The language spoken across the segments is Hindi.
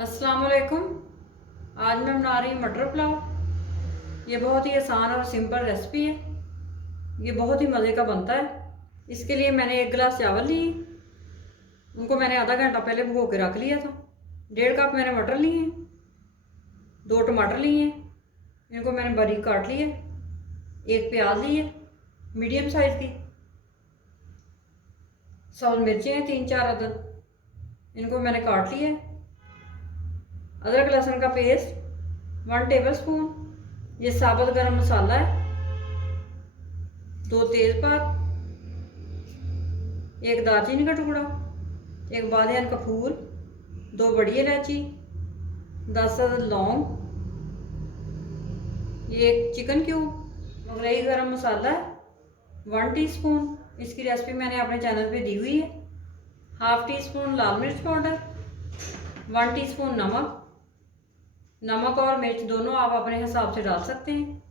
अस्सलाम वालेकुम। आज मैं बना रही हूँ मटर पुलाव। ये बहुत ही आसान और सिंपल रेसिपी है। ये बहुत ही मज़े का बनता है। इसके लिए मैंने 1 गिलास चावल लिए। उनको मैंने आधा घंटा पहले भिगो के रख लिया था। 1.5 कप मैंने मटर लिए हैं। 2 टमाटर लिए हैं, इनको मैंने बारीक काट लिया। 1 प्याज ली है मीडियम साइज़ की। सब्ज़ मिर्चें हैं 3-4 अदद, इनको मैंने काट लिया। अदरक लहसुन का पेस्ट 1 टेबल स्पून। ये साबुत गरम मसाला है। 2 तेज़पात, 1 दालचीनी का टुकड़ा, 1 बादियान का फूल, 2 बड़ी इलायची, 10 अदद लौंग, ये 1 चिकन क्यूब। मुगलई गरम मसाला है 1 टीस्पून। इसकी रेसिपी मैंने अपने चैनल पे दी हुई है। हाफ टी स्पून लाल मिर्च पाउडर, 1 टीस्पून नमक। नमक और मिर्च दोनों आप अपने हिसाब से डाल सकते हैं।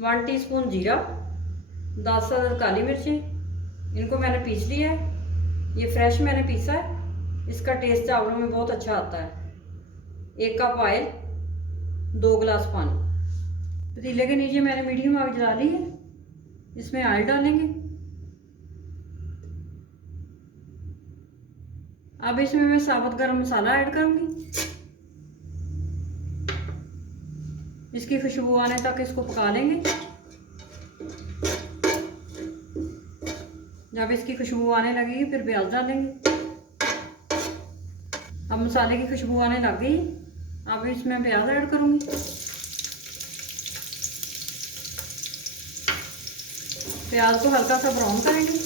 1 टीस्पून जीरा, 10 अदद काली मिर्चें, इनको मैंने पीस लिया है। ये फ्रेश मैंने पीसा है। इसका टेस्ट चावलों में बहुत अच्छा आता है। 1 कप ऑयल, 2 गिलास पानी। पतीले के नीचे मैंने मीडियम आग जला ली है। इसमें ऑयल डालेंगे। अब इसमें मैं साबुत गरम मसाला ऐड करूंगी। इसकी खुशबू आने तक इसको पका लेंगे। जब इसकी खुशबू आने लगेगी फिर प्याज डालेंगे। अब मसाले की खुशबू आने लग गई। अब इसमें प्याज ऐड करूंगी। प्याज को हल्का सा ब्राउन करेंगे।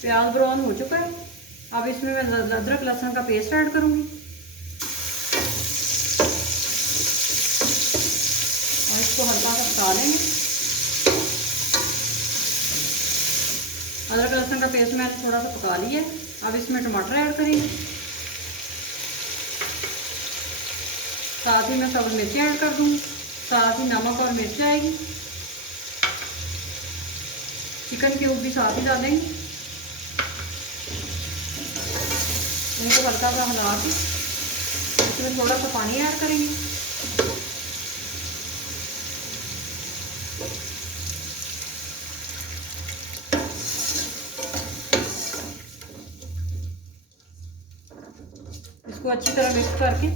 प्याज ब्राउन हो चुका है। अब इसमें मैं अदरक लहसुन का पेस्ट ऐड करूंगी और इसको हल्का सा पका लेंगे। अदरक लहसुन का पेस्ट मैंने थोड़ा सा पका लिया है। अब इसमें टमाटर ऐड करेंगे। साथ ही मैं सब्ज़ मिर्ची ऐड कर दूँगी। साथ ही नमक और मिर्च आएगी। चिकन क्यूब भी साथ ही डालेंगे। इनको हल्का सा हिला के इसमें थोड़ा सा पानी ऐड करेंगे। इसको अच्छी तरह मिक्स करके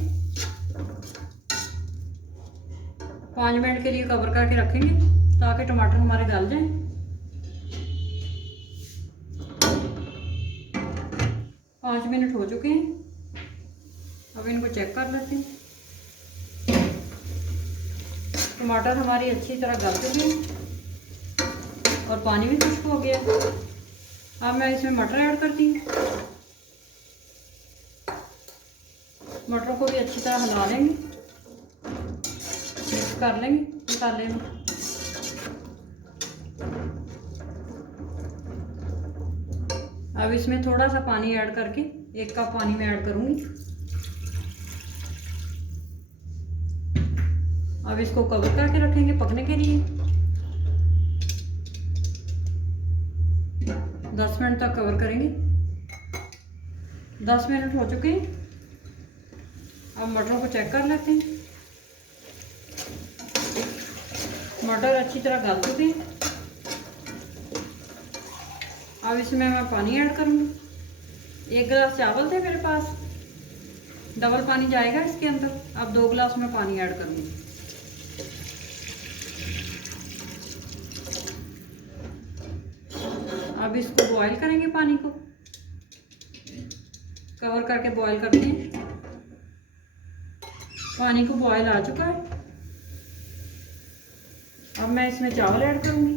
5 मिनट के लिए कवर करके रखेंगे ताकि टमाटर हमारे गल जाएं। 5 मिनट हो चुके हैं। अब इनको चेक कर लेते हैं। टमाटर हमारी अच्छी तरह गल चुके हैं और पानी भी खुश्क हो गया। अब मैं इसमें मटर ऐड करती हूँ। मटरों को भी अच्छी तरह हिला लेंगे, मिक्स कर लेंगे मसाले में। अब इसमें थोड़ा सा पानी ऐड करके 1 कप पानी में ऐड करूंगी। अब इसको कवर करके रखेंगे पकने के लिए। 10 मिनट तक कवर करेंगे। 10 मिनट हो चुके हैं। अब मटरों को चेक कर लेते हैं। मटर अच्छी तरह गल चुके हैं। अब इसमें मैं पानी ऐड करूँगी। 1 गिलास चावल थे मेरे पास, डबल पानी जाएगा इसके अंदर। अब 2 गिलास में पानी ऐड करूँगी। अब इसको बॉईल करेंगे। पानी को कवर करके बॉईल करते हैं। पानी को बॉईल आ चुका है। अब मैं इसमें चावल ऐड करूंगी।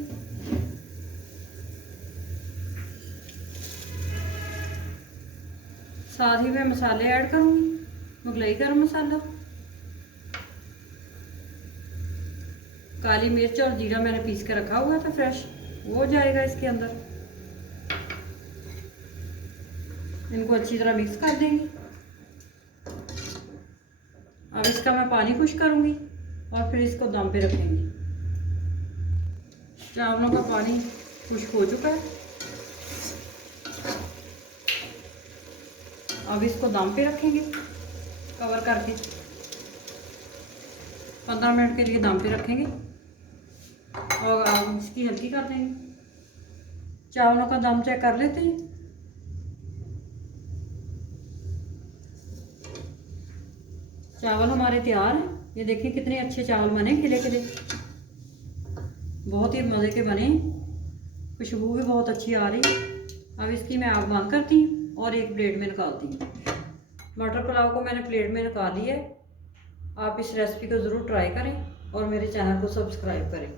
साथ ही मैं मसाले ऐड करूंगी। मुगलई गरम मसाला, काली मिर्च और जीरा मैंने पीस के रखा हुआ था फ्रेश, वो जाएगा इसके अंदर। इनको अच्छी तरह मिक्स कर देंगे। अब इसका मैं पानी खुश करूंगी और फिर इसको दम पे रखेंगे। चावलों का पानी खुश्क हो चुका है। अब इसको दम पे रखेंगे कवर करके, 15 मिनट के लिए दम पे रखेंगे और अब इसकी हल्की कर देंगे। चावलों का दम चेक कर लेते हैं। चावल हमारे तैयार हैं। ये देखिए कितने अच्छे चावल बने, खिले खिले, बहुत ही मज़े के बने, खुशबू भी बहुत अच्छी आ रही है। अब इसकी मैं आग बंद करती हूँ और एक प्लेट में निकालती हूँ। मटर पुलाव को मैंने प्लेट में निकाल लिया है। आप इस रेसिपी को ज़रूर ट्राई करें और मेरे चैनल को सब्सक्राइब करें।